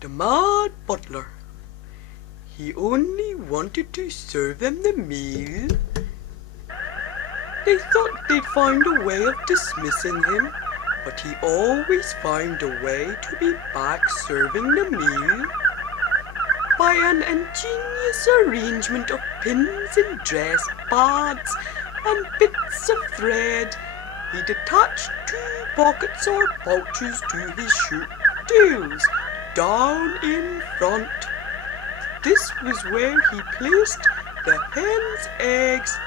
the Mad Butler. He only wanted to serve them the meal. They thought they'd find a way of dismissing him, but he always found a way to be back serving the meal. By an ingenious arrangement of pins and dress pads and bits of thread, he detached 2 pockets or pouches to his shirt tails, down in front. This was where he placed the hen's eggs,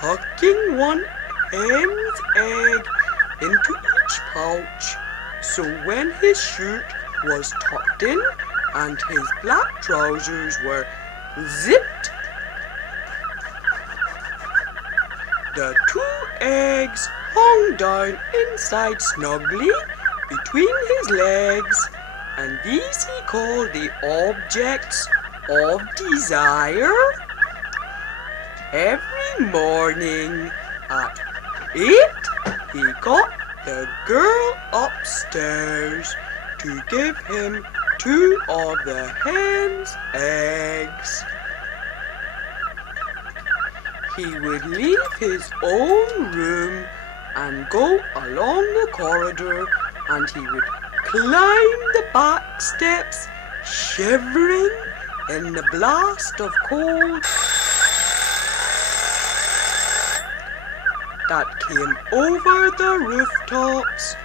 tucking one hen's egg into each pouch, so when his shirt was tucked in and his black trousers were zipped, the 2 eggs hung down inside snugly between his legs, and these he called the objects of desire. Every morning at 8, he got the girl upstairs to give him 2 of the hen's eggs. He would leave his own room and go along the corridor, and he would climb the back steps, shivering in the blast of cold that came over the rooftops.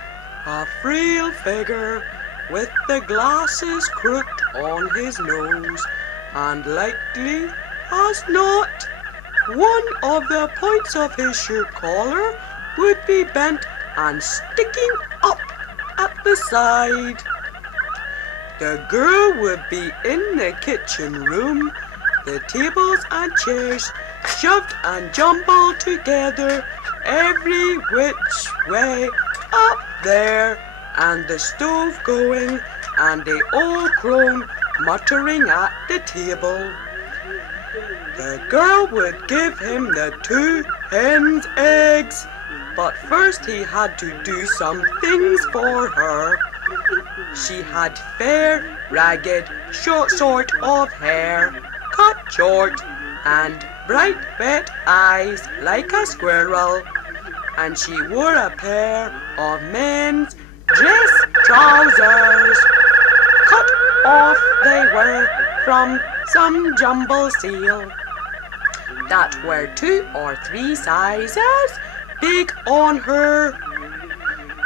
A frail figure with the glasses crooked on his nose, and likely as not, one of the points of his shirt collar would be bent and sticking up at the side. The girl would be in the kitchen room, the tables and chairs shoved and jumbled together every which way up there, and the stove going, and the old crone muttering at the table. The girl would give him the 2 hen's eggs, but first he had to do some things for her. She had fair, ragged, short sort of hair, cut short, and bright wet eyes like a squirrel, and she wore a pair of men's dress trousers. Cut off they were from some jumble seal that were 2 or 3 sizes big on her.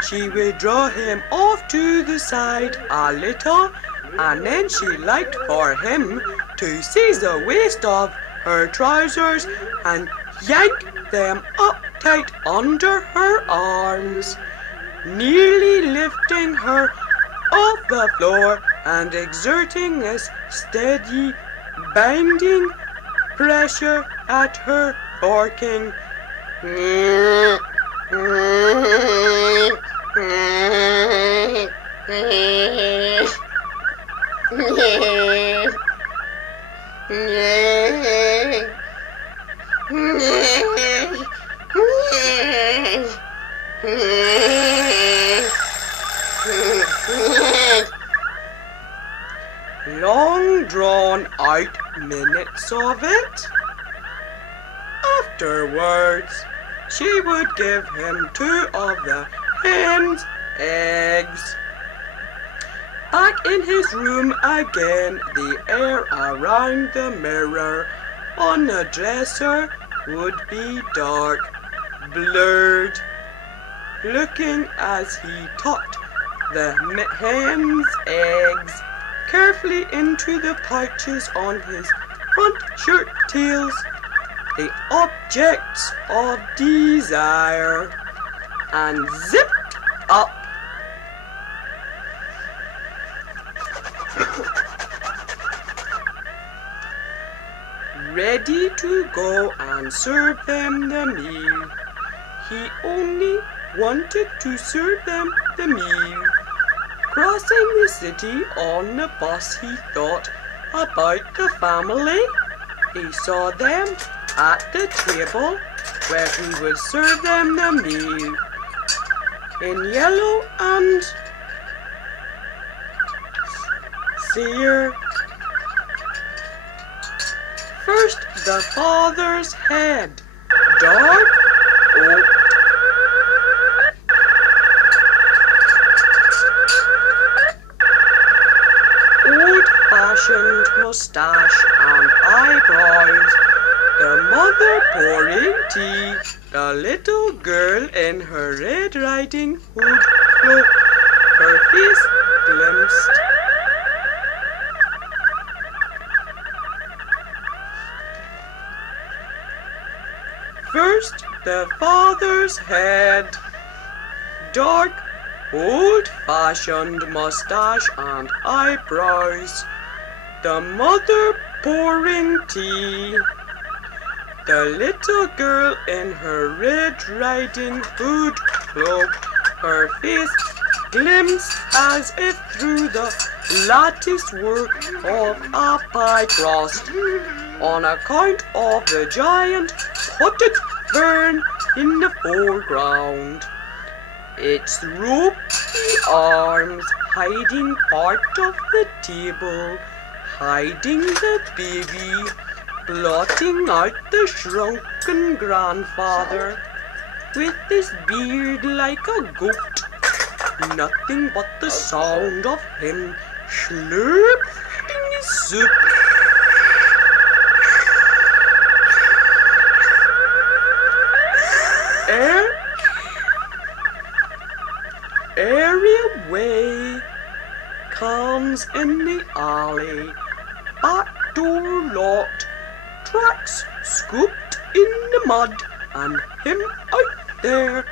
She would draw him off to the side a little, and then she liked for him to seize the waist of her trousers and yank them up tight under her arms, nearly lifting her off the floor and exerting a steady, binding pressure at her, barking. Long drawn out minutes of it. Afterwards, she would give him 2 of the hen's eggs. Back in his room again, the air around the mirror on the dresser would be dark, blurred, looking as he tucked the hen's eggs carefully into the pouches on his front shirt tails, the objects of desire, and zipped up. Ready to go and serve them the meal. He only wanted to serve them the meal. Crossing the city on the bus, he thought about the family. He saw them at the table where he would serve them the meal. In yellow and seer. First the father's head, dark oak. Old-fashioned mustache and eyebrows. The mother pouring tea. The little girl in her Red Riding Hood cloak. Her face glimpsed. First the father's head, dark, old-fashioned mustache and eyebrows. The mother pouring tea. The little girl in her Red Riding Hood cloak. Her face glimpsed as if through the lattice work of a pie crust, on account of the giant potted fern in the foreground. Its ropey arms hiding part of the table, hiding the baby, blotting out the shrunken grandfather, with his beard like a goat. Nothing but the sound of him slurping his soup. Areaway comes in the alley, back door locked, tracks scooped in the mud, and him out there,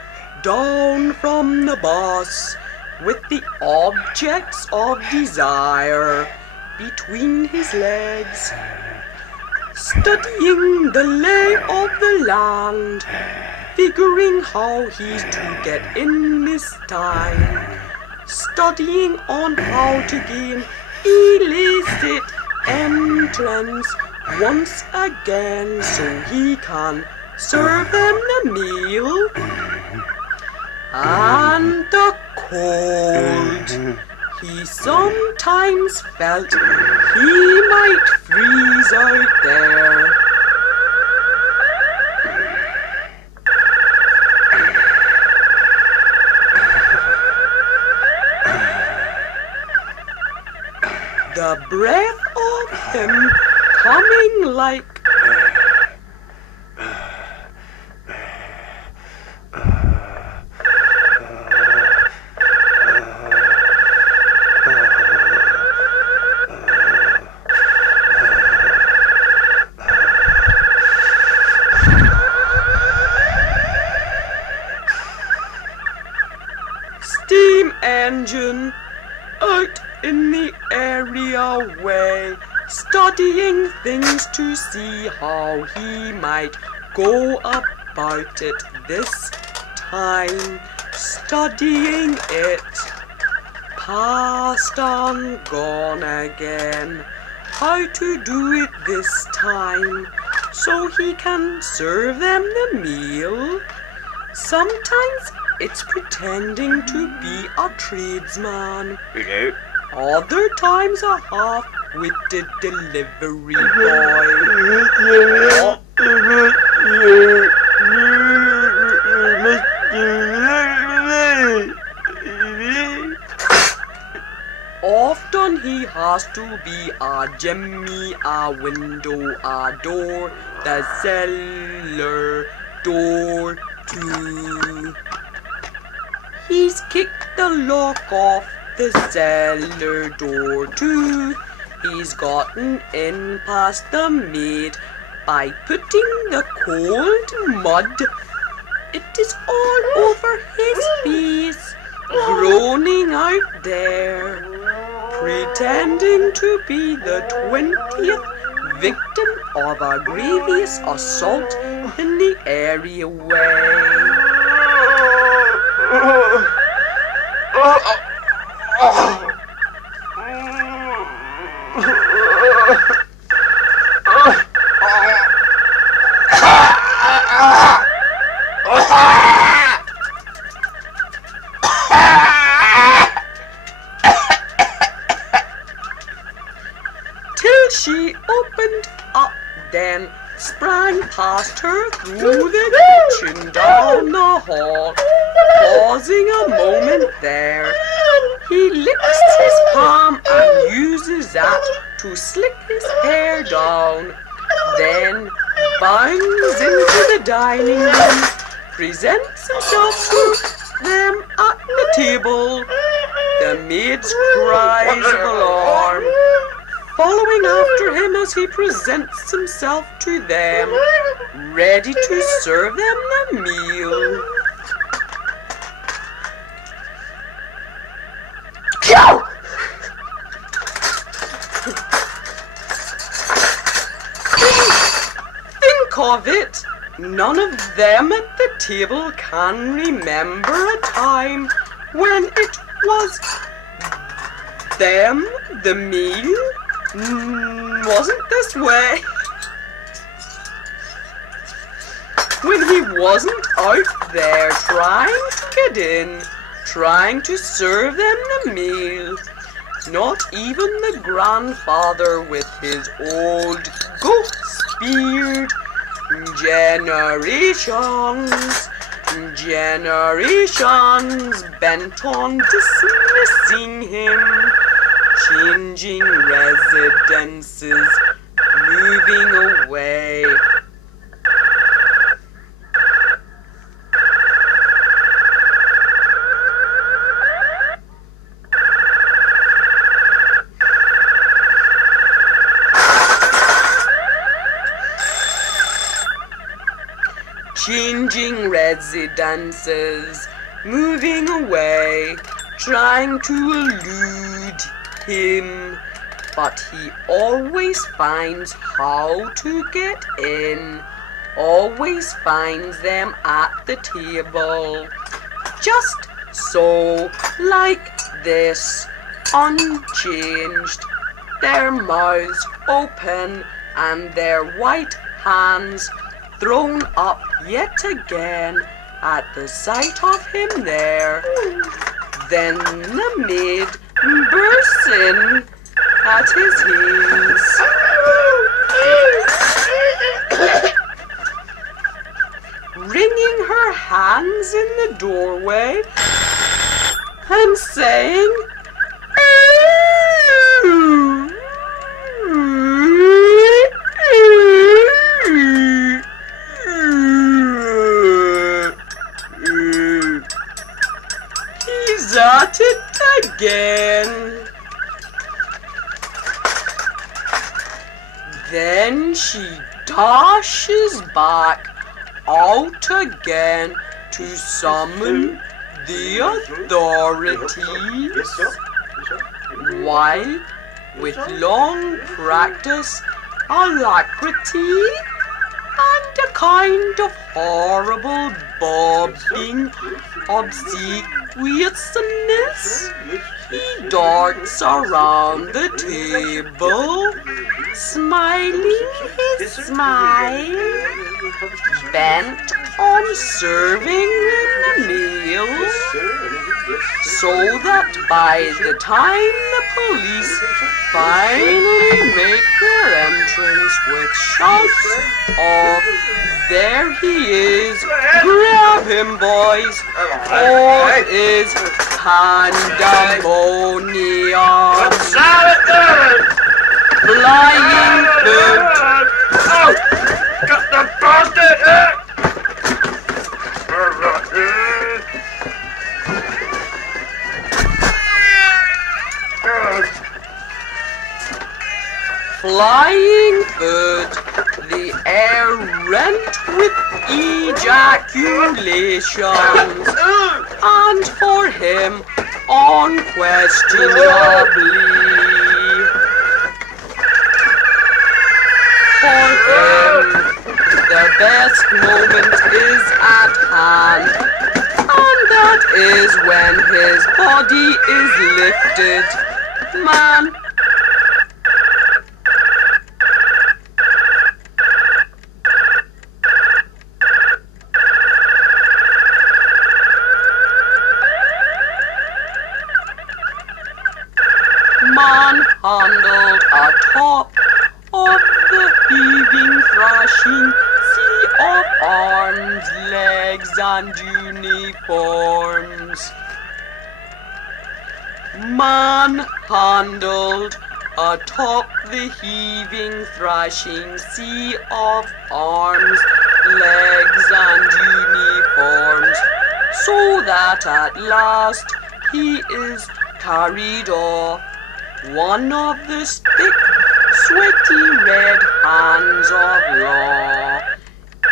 down from the bus, with the objects of desire between his legs, studying the lay of the land, figuring how he's to get in this time, studying on how to gain illicit entrance once again so he can serve them the meal. And the cold, he sometimes felt he might freeze out there. The breath of him coming like steam engine out in the areaway, studying things to see how he might go about it this time, studying it, past and gone again, how to do it this time, so he can serve them the meal. Sometimes it's pretending to be a tradesman. Other times a half-witted delivery boy. Often he has to be a Jimmy, a window, a door, the cellar door too. He's kicked the lock off the cellar door too. He's gotten in past the maid by putting the cold mud. It is all over his face, groaning out there, pretending to be the 20th victim of a grievous assault in the areaway. then sprang past her through the kitchen down the hall. Pausing a moment there, he licks his palm and uses that to slick his hair down. Then bounds into the dining room, presents himself to them at the table. The maids cries of alarm, following after him as he presents himself to them, ready to serve them the meal. Think of it, none of them at the table can remember a time when it was them, the meal, wasn't this way. When he wasn't out there trying to get in, trying to serve them the meal. Not even the grandfather with his old goat's beard. Generations bent on dismissing him. Changing residences, moving away. Changing residences, moving away, trying to elude him, but he always finds how to get in, always finds them at the table, just so, like this, unchanged, their mouths open and their white hands thrown up yet again at the sight of him there. Then the maid bursts in at his heels, wringing her hands in the doorway and saying, at it again. Then she dashes back out again to summon the authorities, while with long practice, alacrity, and a kind of horrible bobbing obsequiousness, he darts around the table, smiling his smile, bent on serving the meal, so that by the time the police finally make their entrance with shouts of "There he is! Grab him, boys!" All is pandemonium. What's that? Flying food. Oh! Got the bastard! Flying food, the air rent with ejaculations, and for him, unquestionably, for him, the best moment is at hand, and that is when his body is lifted. Man, manhandled atop of the heaving thrashing sea of arms, legs, and uniforms. Man-handled atop the heaving, thrashing sea of arms, legs, and uniforms, so that at last he is carried off, one of the thick, sweaty red hands of law,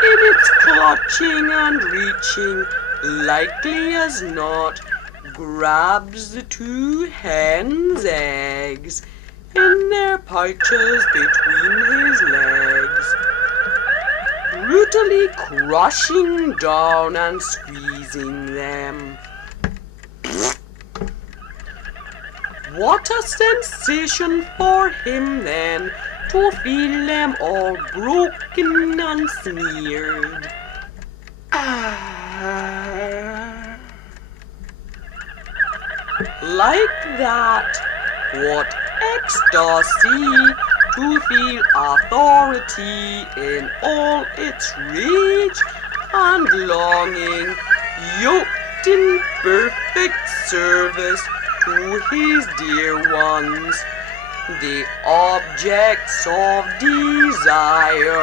in its clutching and reaching, likely as not, grabs the two hens' eggs in their pouches between his legs, brutally crushing down and squeezing them. What a sensation for him then to feel them all broken and smeared. Like that, what ecstasy to feel authority in all its rage and longing, yoked in perfect service to his dear ones, the objects of desire.